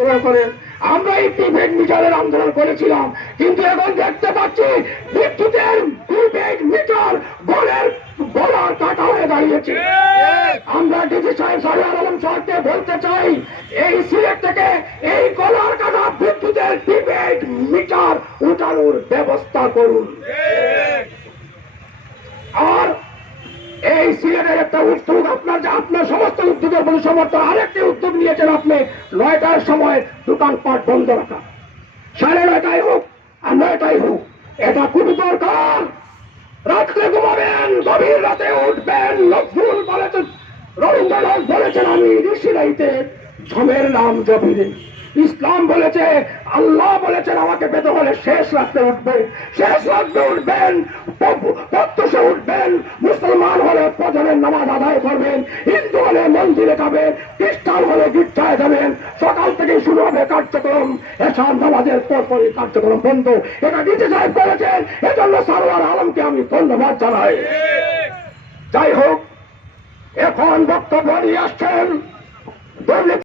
আন্দোলন করেন। আমরা এই প্রিপেড মিটারের আন্দোলন করেছিলাম, কিন্তু এখন দেখতে পাচ্ছি বিদ্যুতের প্রিপেড মিটার গলার কাটা হয়ে দাঁড়িয়েছে। আমরা ডিসি সাহেব সরওয়ার আলম সাহেবকে বলতে চাই, এই সিলেট থেকে এই গলার কাটা বিদ্যুতের প্রিপেড মিটার উঠানোর ব্যবস্থা করুন। আর এই সিলেটের একটা উদ্যোগ, আপনার সমস্ত উদ্যোগের প্রতি সমর্থন, আরেকটি উদ্যোগ নিয়েছেন আপনি, 9টার সময় দোকানপাট বন্ধ রাখা, 9:30 হোক আর 9টাই হোক, এটা খুবই দরকার। রাত্রে ঘুমাবেন, গভীর রাতে উঠবেন। নজরুল বলেছেন, রবীন্দ্রনাথ বলেছেন, আমি ঋষিরাইতে ঝমের নাম জবিরে। ইসলাম বলেছে, আল্লাহ বলেছেন, আমাকে পেতে হলে শেষ রাত্রে উঠবেন, শেষ রাত্রে উঠবেন, প্রত্যুষে উঠবেন। মুসলমান হলে ফজরের নামাজ আদায় করবেন, হিন্দু হলে মন্দিরে যাবেন, খ্রিস্টান হলে গির্জায় যাবেন। সকাল থেকে শুরু হবে কার্যক্রম, এশার নামাজের পরপরই কার্যক্রম বন্ধ। এটা ডিসি সাহেব বলেছেন, এজন্য সরওয়ার আলমকে আমি ধন্যবাদ জানাই। যাই হোক, এখন বক্তব্য নিয়ে আসছেন